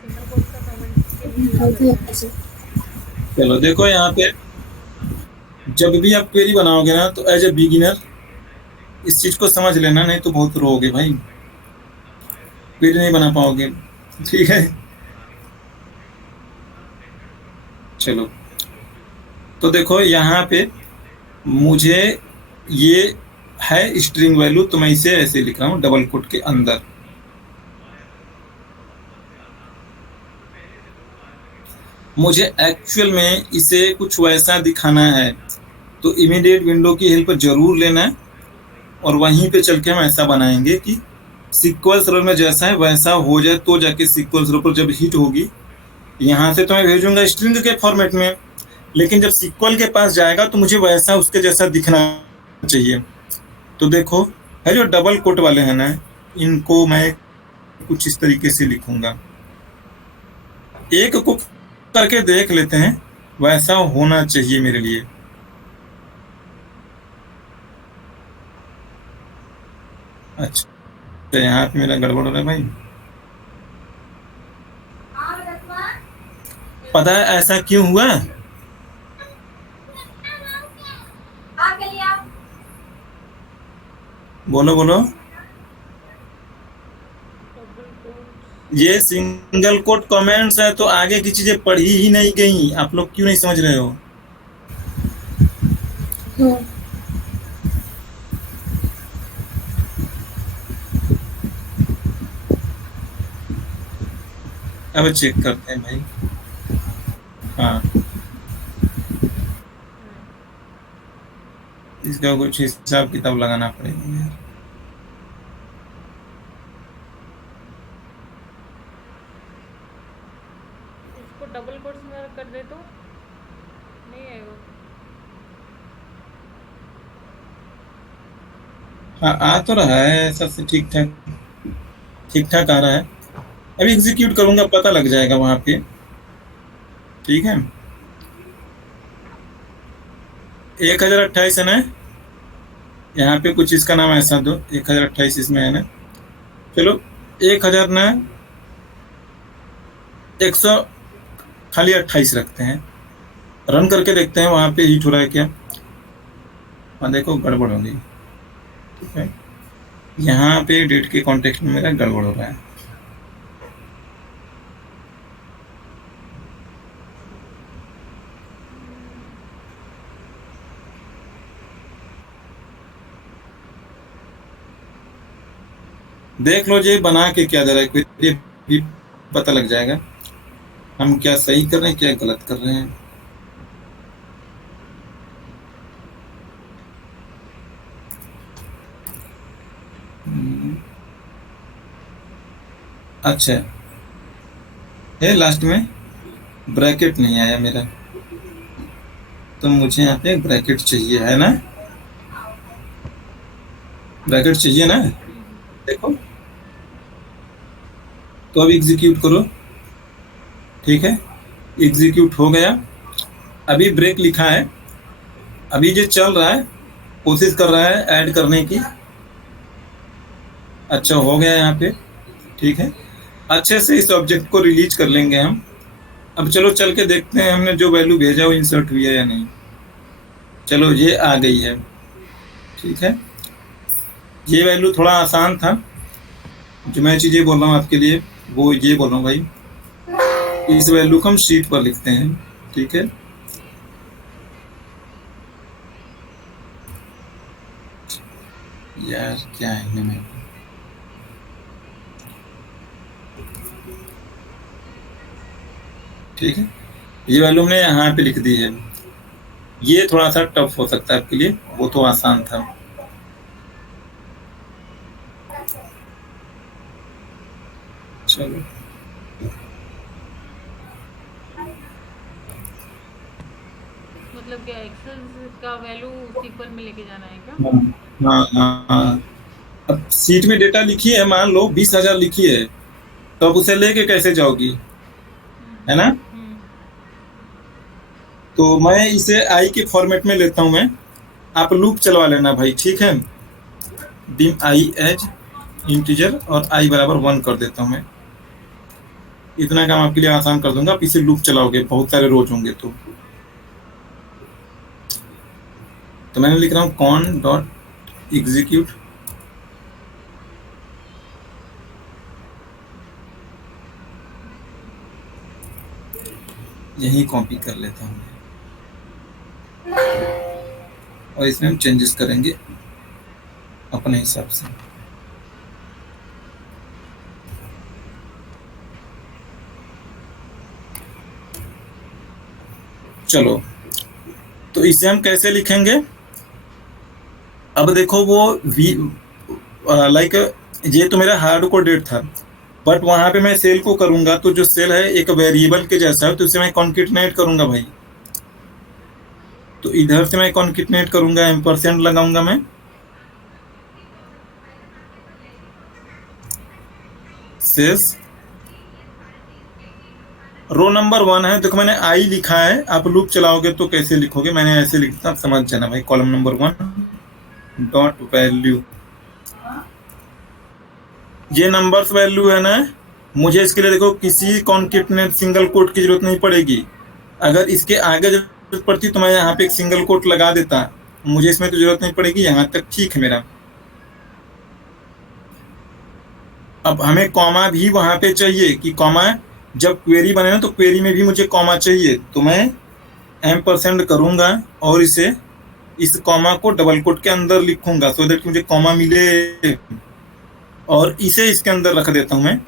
सिंगल कोट का कमेंट के लिए यूज होती है करते हैं। ऐसे। चलो देखो यहाँ पे, जब भी आप क्वेरी बनाओगे ना तो एज ए बिगिनर इस चीज को समझ लेना, नहीं तो बहुत रोओगे भाई, क्वेरी नहीं बना पाओगे, ठीक है? चलो तो देखो यहाँ पे मुझे ये है स्ट्रिंग वैल्यू, तो मैं इसे ऐसे लिख रहा हूँ डबल कोट के अंदर। मुझे एक्चुअल में इसे कुछ वैसा दिखाना है तो इमीडिएट विंडो की हेल्प जरूर लेना है, और वहीं पे चल के हम ऐसा बनाएंगे कि सीक्वल सर्वर में जैसा है वैसा हो जाए, तो जाके सीक्वल सर्वर पर जब हिट होगी, यहाँ से तो मैं भेजूंगा स्ट्रिंग के फॉर्मेट में, लेकिन जब सीक्वल के पास जाएगा तो मुझे वैसा उसके जैसा दिखना चाहिए। तो देखो है जो डबल कोट वाले हैं ना, इनको मैं कुछ इस तरीके से लिखूंगा, एक को करके देख लेते हैं, वैसा होना चाहिए मेरे लिए। अच्छा, तो यहाँ पे मेरा गड़बड़ हो रहा है भाई, पता है ऐसा क्यों हुआ? बोलो बोलो। ये सिंगल कोट कमेंट्स है तो आगे की चीजें पढ़ी ही नहीं गई, आप लोग क्यों नहीं समझ रहे हो? हाँ, अब चेक करते हैं भाई। हाँ, इसका कुछ हिसाब किताब लगाना पड़ेगा यार। इसको डबल कोट्स में कर दे तो नहीं आएगा। हाँ आ तो रहा है, सबसे ठीक ठाक आ रहा है। अभी एग्जीक्यूट करूंगा, पता लग जाएगा वहां पे, ठीक है? 1028 है ना, यहाँ पे कुछ इसका नाम ऐसा दो, 1028 इसमें है ना। चलो 1000 ना 100 खाली 28 रखते हैं, रन करके देखते हैं वहां पे हिट हो रहा है क्या। हाँ देखो गड़बड़ हो गई, ठीक है? यहाँ पे डेट के कॉन्टेक्स्ट में मेरा गड़बड़ हो रहा है। देख लो जी बना के क्या दे रहा है, कोई भी पता लग जाएगा हम क्या सही कर रहे हैं क्या गलत कर रहे हैं। अच्छा है, लास्ट में ब्रैकेट नहीं आया मेरा, तो मुझे यहाँ पे ब्रैकेट चाहिए, है ना? ब्रैकेट चाहिए ना, देखो तो अब एग्जीक्यूट करो, ठीक है? एग्जीक्यूट हो गया, अभी ब्रेक लिखा है, अभी जो चल रहा है कोशिश कर रहा है ऐड करने की। अच्छा हो गया यहाँ पे, ठीक है। अच्छे से इस ऑब्जेक्ट को रिलीज कर लेंगे हम। अब चलो चल के देखते हैं हमने जो वैल्यू भेजा वो इंसर्ट हुई है या नहीं। चलो ये आ गई है, ठीक है। ये वैल्यू थोड़ा आसान था, जो मैं चीज़ें बोल रहा हूँ आपके लिए वो ये बोल रहा हूँ भाई, इस वैल्यू को हम शीट पर लिखते हैं, ठीक है। यार क्या है ये में, ठीक है। ये वैल्यू हमने यहाँ पे लिख दी है। ये थोड़ा सा टफ हो सकता है आपके लिए, वो तो आसान था। चलो मतलब क्या एक्सेल का वैल्यू सीक्वल में लेके जाना है क्या? हाँ हाँ हाँ। अब सीट में डेटा लिखी है, मान लो 20,000 लिखी है, तो अब उसे लेके कैसे जाओगी, है ना। तो मैं इसे आई के फॉर्मेट में लेता हूं मैं, आप लूप चलवा लेना भाई, ठीक है। डिम आई एज इंटीजर और आई बराबर 1 कर देता हूं मैं। इतना काम आपके लिए आसान कर दूंगा। आप इसे लूप चलाओगे बहुत सारे रोज होंगे तो मैंने लिख रहा हूँ कॉन डॉट एग्जीक्यूट, यही कॉपी कर लेता हूँ और इसमें हम चेंजेस करेंगे अपने हिसाब से। चलो तो इसे हम कैसे लिखेंगे। अब देखो वो लाइक ये तो मेरा हार्ड कोडेड था, बट वहां पे मैं सेल को करूंगा तो जो सेल है एक वेरिएबल के जैसा है, तो इसे मैं कॉन्केटनेट करूंगा भाई। तो इधर से मैं कॉन्केटनेट करूंगा, एम्परसेंड लगाऊंगा मैं, सेल्स रो नंबर 1 है। देखो मैंने आई लिखा है, आप लूप चलाओगे तो कैसे लिखोगे, मैंने ऐसे लिखता, आप समझ जाना भाई। कॉलम नंबर 1 डॉट वैल्यू, ये नंबर्स वैल्यू है ना, मुझे इसके लिए देखो किसी कॉन्केटनेट सिंगल कोट की जरूरत नहीं पड़ेगी। अगर इसके आगे जरूरत पड़ती तो मैं यहाँ पे एक सिंगल कोट लगा देता, मुझे इसमें तो जरूरत नहीं पड़ेगी, यहाँ तक ठीक है मेरा। अब हमें कॉमा भी वहां पे चाहिए कि कॉमा जब क्वेरी बने ना तो क्वेरी में भी मुझे कॉमा चाहिए, तो मैं एम्परसेंड करूंगा और इसे इस कॉमा को डबल कोट के अंदर लिखूंगा सो दैट मुझे कॉमा मिले, और इसे इसके अंदर रख देता हूं मैं।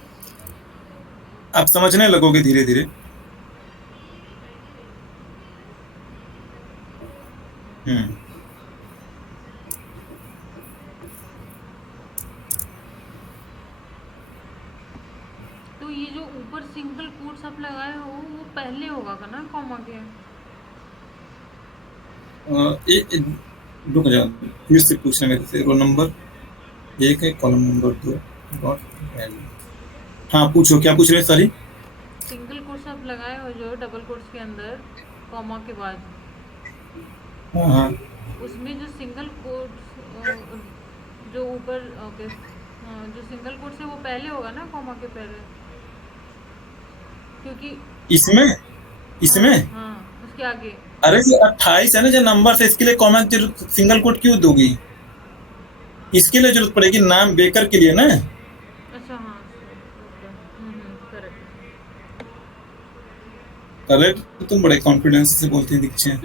आप समझने लगोगे धीरे धीरे। तो ये जो ऊपर सिंगल कोट्स आप लगाए हो वो पहले होगा का ना कॉमा के? रुक जाओ, फिर से पूछना मेरे से। रो नंबर 1 है, कॉलम नंबर 2 डॉट वैल्यू। हाँ पूछो, क्या पूछ रहे हैं सारी। सिंगल कोट्स आप लगाए हो जो डबल कोट्स के अंदर कॉमा के बाद, हाँ हाँ उसमें जो सिंगल कोट्स जो ऊपर ओके जो सिंगल कोट्स है वो पहले होगा ना कॉमा के पहले, क्योंकि इसमें हाँ उसके आगे। अरे जो 28 है ना, जो नंबर है, इसके लिए कॉमन सिंगल कोट क्यों दोगी। इसके लिए जरूरत पड़ेगी नाम बेकर के लिए ना। अच्छा हाँ करेक्ट। करेक्ट, तुम बड़े कॉन्फिडेंस से बोलती दीक्षा।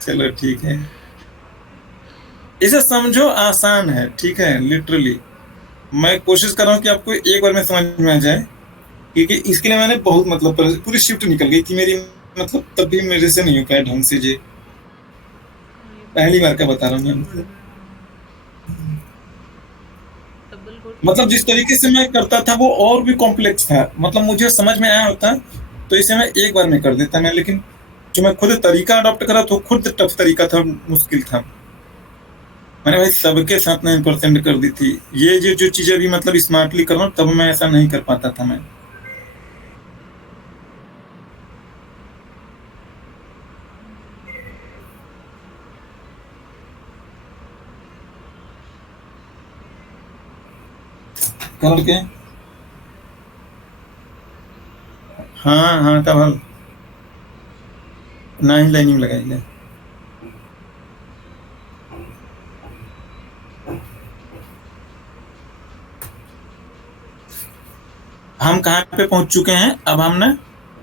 चलो ठीक है, इसे समझो, आसान है, ठीक है। लिटरली मैं कोशिश कर रहा हूँ कि आपको एक बार में समझ में आ जाए, क्योंकि इसके लिए मैंने बहुत मतलब पूरी शिफ्ट निकल गई थी मेरी, मतलब तब भी मेरे से नहीं हो पाया ढंग से। ये पहली बार का बता रहा हूँ मैं। मतलब जिस तरीके से मैं करता था वो और भी कॉम्प्लेक्स था, मतलब मुझे समझ में आया होता तो इसे मैं एक बार में कर देता मैं, लेकिन जो मैं खुद तरीका अडॉप्ट करा तो खुद टफ तरीका था, मुश्किल था। मैंने भाई सबके साथ 9% कर दी थी। ये जो चीजें भी मतलब स्मार्टली कर रहा हूँ, तब मैं ऐसा नहीं कर पाता था मैं। कलर के हाँ हाँ तब हम ना ही लाइनिंग लगाएंगे। हम कहाँ पे पहुंच चुके हैं अब? हम ना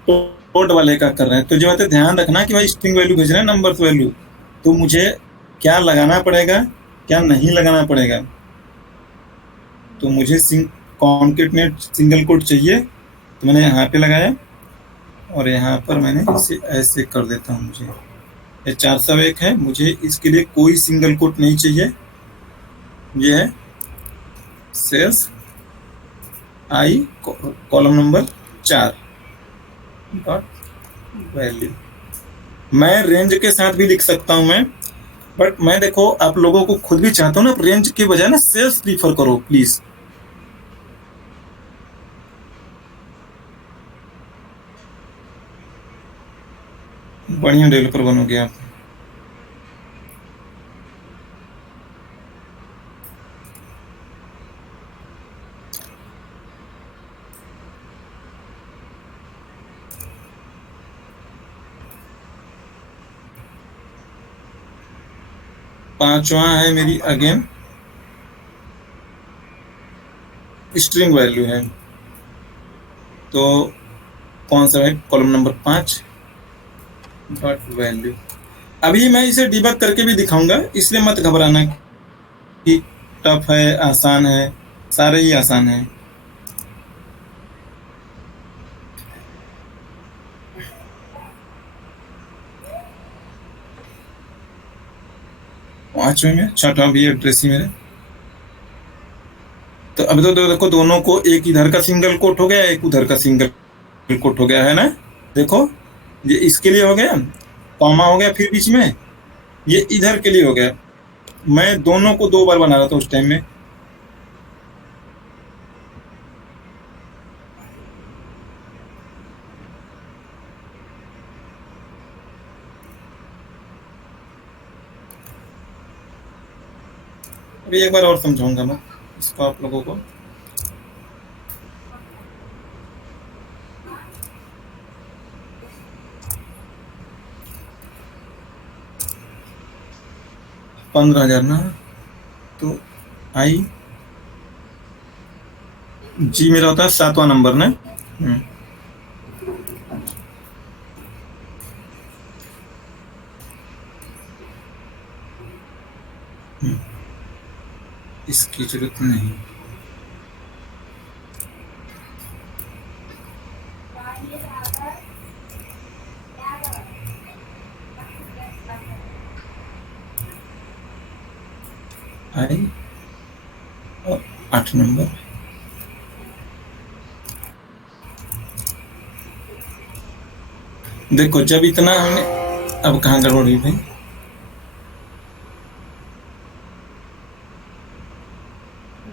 पोर्ट वाले का कर रहे हैं। तो जो है ध्यान रखना कि भाई स्ट्रिंग वैल्यू भेज रहे हैं, नंबर्स वैल्यू, तो मुझे क्या लगाना पड़ेगा क्या नहीं लगाना पड़ेगा। तो मुझे कॉन्केटनेट सिंगल कोट चाहिए, तो मैंने यहाँ पे लगाया और यहाँ पर मैंने इसे ऐसे कर देता हूँ। मुझे ये 401 है, मुझे इसके लिए कोई सिंगल कोट नहीं चाहिए। ये है सेल्स आई कॉलम नंबर 4 डॉट वैल्यू। मैं रेंज के साथ भी लिख सकता हूं मैं, बट मैं देखो आप लोगों को खुद भी चाहता हूं ना, रेंज के बजाय ना सेल्स प्रीफर करो प्लीज। बढ़िया डेवलपर बनोगे आप। पांचवा है मेरी अगेन स्ट्रिंग वैल्यू है। तो कौन सा है? Column number 5 dot value. अभी मैं इसे डिबग करके भी दिखाऊंगा, इसलिए मत घबराना कि टफ है आसान है, सारे ही आसान है। पांचवें में छठा भी एड्रेस ही मेरे। तो अभी तो देखो दोनों को एक इधर का सिंगल कोट हो गया, एक उधर का सिंगल कोट हो गया है ना। देखो ये इसके लिए हो गया, कॉमा हो गया फिर बीच में, ये इधर के लिए हो गया। मैं दोनों को 2 बार बना रहा था उस टाइम में। अभी एक बार और समझाऊंगा मैं इसको आप लोगों को। $15,000 ना, तो आई जी मेरा होता है 7वां नंबर ना। इसकी जरूरत नहीं। आई और 8 नंबर। देखो जब इतना हमने, अब कहाँ गड़बड़ हुई भाई?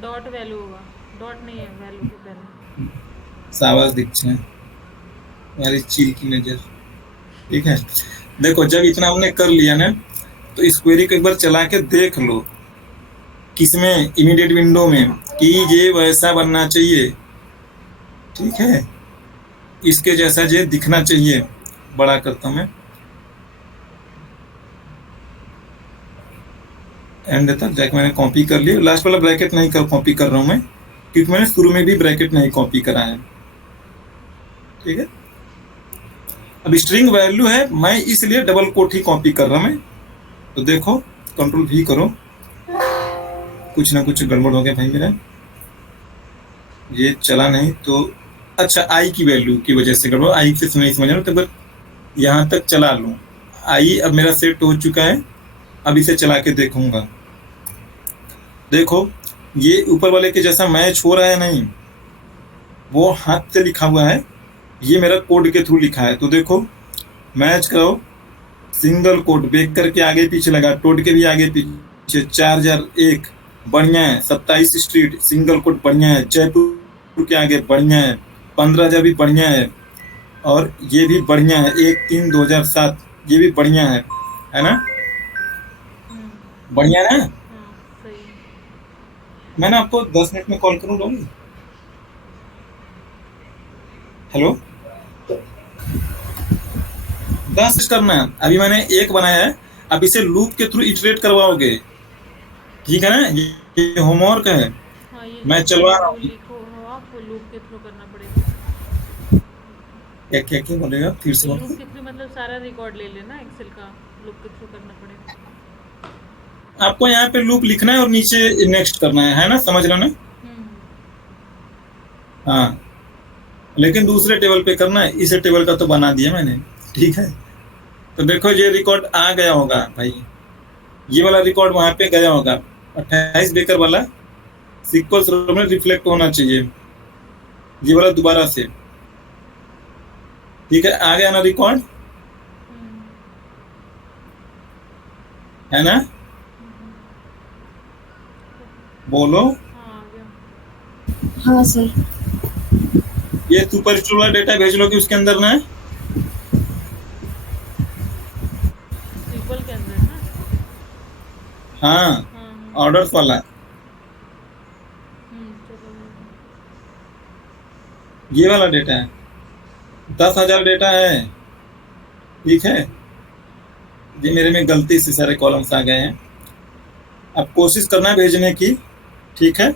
डॉट वैल्यू होगा, डॉट नहीं है वैल्यू के पहले। शाबाश दीक्षा, मेरी चील की नजर। ठीक है, देखो जब इतना हमने कर लिया ना, तो इस क्वेरी को एक बार चला के देख लो किसमें, इमीडिएट विंडो में, कि ये वैसा बनना चाहिए। ठीक है, इसके जैसा ये दिखना चाहिए। बड़ा करता हूं मैं, एंड तक जाके मैंने कॉपी कर लिया। लास्ट वाला ब्रैकेट नहीं कर कॉपी कर रहा हूं मैं, क्योंकि मैंने शुरू में भी ब्रैकेट नहीं कॉपी करा है। ठीक है, अब स्ट्रिंग वैल्यू है, मैं इसलिए डबल कोट ही कॉपी कर रहा हूं मैं। तो देखो कंट्रोल भी करो, कुछ ना कुछ गड़बड़ हो गया भाई मेरा, ये चला नहीं। तो अच्छा आई की वैल्यू की वजह से गड़बड़, आई से नहीं समझ रहा हूँ, तो यहाँ तक चला लूँ। आई अब मेरा सेट हो चुका है, अब इसे चला के देखूंगा। देखो ये ऊपर वाले के जैसा मैच हो रहा है नहीं, वो हाथ से लिखा हुआ है, ये मेरा कोड के थ्रू लिखा है। तो देखो मैच करो, सिंगल कोड बेक करके आगे पीछे लगा, टोड के भी आगे पीछे। 4001 बढ़िया है, 27 स्ट्रीट सिंगल कोड बढ़िया है, जयपुर के आगे बढ़िया है, 15,000 भी बढ़िया है, और ये भी बढ़िया है, 1/3/2007 ये भी बढ़िया है ना? बढ़िया ना? सही। मैं ना आपको 10 मिनट में कॉल करूँ, लोगी? हेलो, 10 करना है। अभी मैंने एक बनाया है, अब इसे लूप के थ्रू इटरेट करवाओगे, ठीक है ना? ये होमवर्क है, हाँ ये मैं चलवा रहा हूँ। लिखो हो आप लूप के थ्रू करना पड़ेगा। क्या क्या क्या बोलेगा, फिर से लूप बोलो। के थ्रू मतलब सारा रिकॉर्ड ले लेना एक्सेल का, लूप के थ्रू करना पड़ेगा। आपको यहाँ पे लूप लिखना है और नीचे नेक्स्ट करना है ना? समझ रहे हो ना? हम्म। हाँ, लेकिन दूसरे टेबल पे करना है, इस टेबल का तो बना दिया मैंने, ठीक है? तो देखो ये रिकॉर्ड आ गया होगा भाई, ये वाला रिकॉर्ड वहां पे गया होगा, 28 बेकर वाला सिक्वल सर्वर में रिफ्लेक्ट होना चाहिए, ये वाला दोबारा से, ठीक है? आ गया ना रिकॉर्ड, है ना? बोलो। हाँ आ गया। हाँ सर। ये सुपर स्टोर वाला डेटा भेज लो कि उसके अंदर ना, सीक्वल के अंदर ना। हाँ, हाँ ऑर्डर्स वाला, चलो। ये वाला डेटा है, 10,000 डेटा है, ठीक है? ये मेरे में गलती से सारे कॉलम्स आ गए हैं, अब कोशिश करना है भेजने की, ठीक है?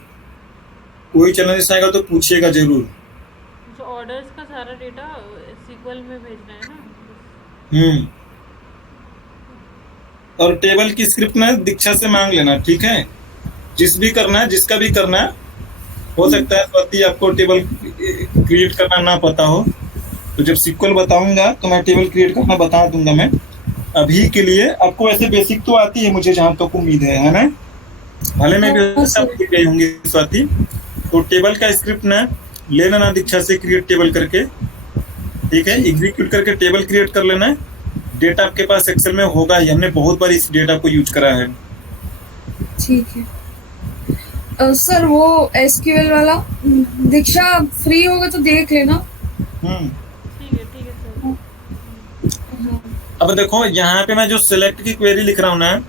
कोई चैलेंज आएगा तो पूछिएगा जरूर। जो ऑर्डर्स का सारा डेटा सीक्वल में भेजना है ना। और टेबल की स्क्रिप्ट ना दीक्षा से मांग लेना, ठीक है? जिस भी करना है, जिसका भी करना है, हो सकता है स्वाति आपको टेबल क्रिएट करना ना पता हो, तो जब सीक्वल बताऊंगा तो मैं टेबल क्रिएट करना बता दूंगा। मैं अभी के लिए आपको वैसे बेसिक तो आती है मुझे जहां तक उम्मीद है ना? भले में भी सब सीख गई होंगी स्वाति। तो टेबल का स्क्रिप्ट ना ले लेना दीक्षा से, क्रिएट टेबल करके, ठीक है? एग्जीक्यूट करके टेबल क्रिएट कर लेना है। डेटा आपके पास एक्सेल में होगा ही, हमने बहुत बार इस डेटा को यूज करा है। ठीक है। सर वो एसक्यूएल वाला दीक्षा फ्री होगा तो देख लेना। ठीक है सर। अब देखो यहाँ पे मैं जो सिलेक्ट की क्वेरी लिख रहा हूँ ना,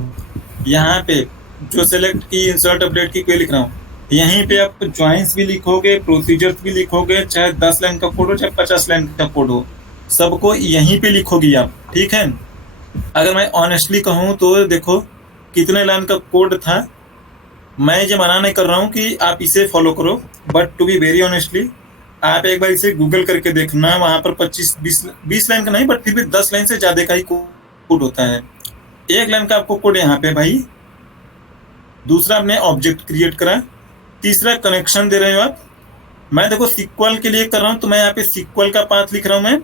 यहाँ पे जो सिलेक्ट की इंसर्ट अपडेट की क्वेरी लिख रहा हूँ, यहीं पे आप ज्वाइंस भी लिखोगे, प्रोसीजर्स भी लिखोगे, चाहे 10 लाइन का कोड हो चाहे 50 लाइन का कोड हो, सबको यहीं पे लिखोगी आप, ठीक है? अगर मैं ऑनेस्टली कहूँ तो देखो कितने लाइन का कोड था, मैं ये मना नहीं कर रहा हूँ कि आप इसे फॉलो करो, but to be very honestly आप एक बार इसे गूगल करके देखना, वहां पर 25-20 लाइन का नहीं, बट फिर भी 10 लाइन से ज्यादा का ही कोड होता है। 1 लाइन का आपको कोड यहाँ पे भाई, दूसरा आपने ऑब्जेक्ट क्रिएट करा, तीसरा कनेक्शन दे रहे हो आप। मैं देखो सीक्वल के लिए कर रहा हूँ तो मैं यहाँ पे सीक्वल का पाथ लिख रहा हूँ। मैं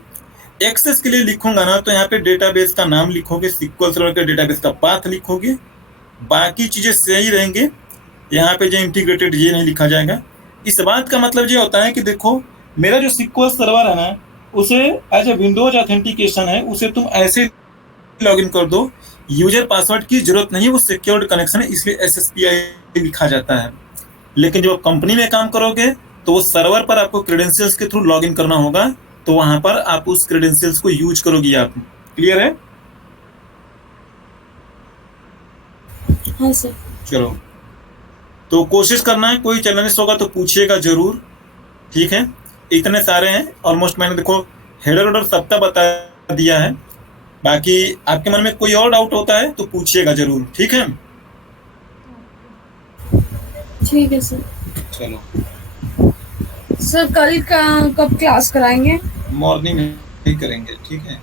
एक्सेस के लिए लिखूंगा ना तो यहाँ पे डेटाबेस का नाम लिखोगे, सीक्वल सर्वर के डेटाबेस का पाथ लिखोगे, बाकी चीजें सही रहेंगे। यहाँ पे जो इंटीग्रेटेड ये नहीं लिखा जाएगा। इस बात का मतलब ये होता है कि देखो मेरा जो सीक्वल सर्वर है ना, उसे एज ए विंडोज ऑथेंटिकेशन है, उसे तुम ऐसे लॉगिन कर दो, यूजर पासवर्ड की जरूरत नहीं है, वो सिक्योर्ड कनेक्शन है, इसलिए SSPI लिखा जाता है। लेकिन जब कंपनी में काम करोगे तो वो सर्वर पर आपको क्रेडेंशियल्स के थ्रू लॉगिन करना होगा, तो वहां पर आप उस क्रेडेंशियल्स को यूज करोगी आप। क्लियर है? हाँ सर। चलो, तो कोशिश करना है, कोई चैलेंज होगा तो पूछिएगा जरूर, ठीक है? इतने सारे हैं ऑलमोस्ट, मैंने देखो हेडर ऑर्डर सबका बता दिया है। बाकी आपके मन में कोई और डाउट होता है तो पूछिएगा जरूर, ठीक है? ठीक है सर। चलो सर कल का कब क्लास कराएंगे? मॉर्निंग में ही करेंगे, ठीक है?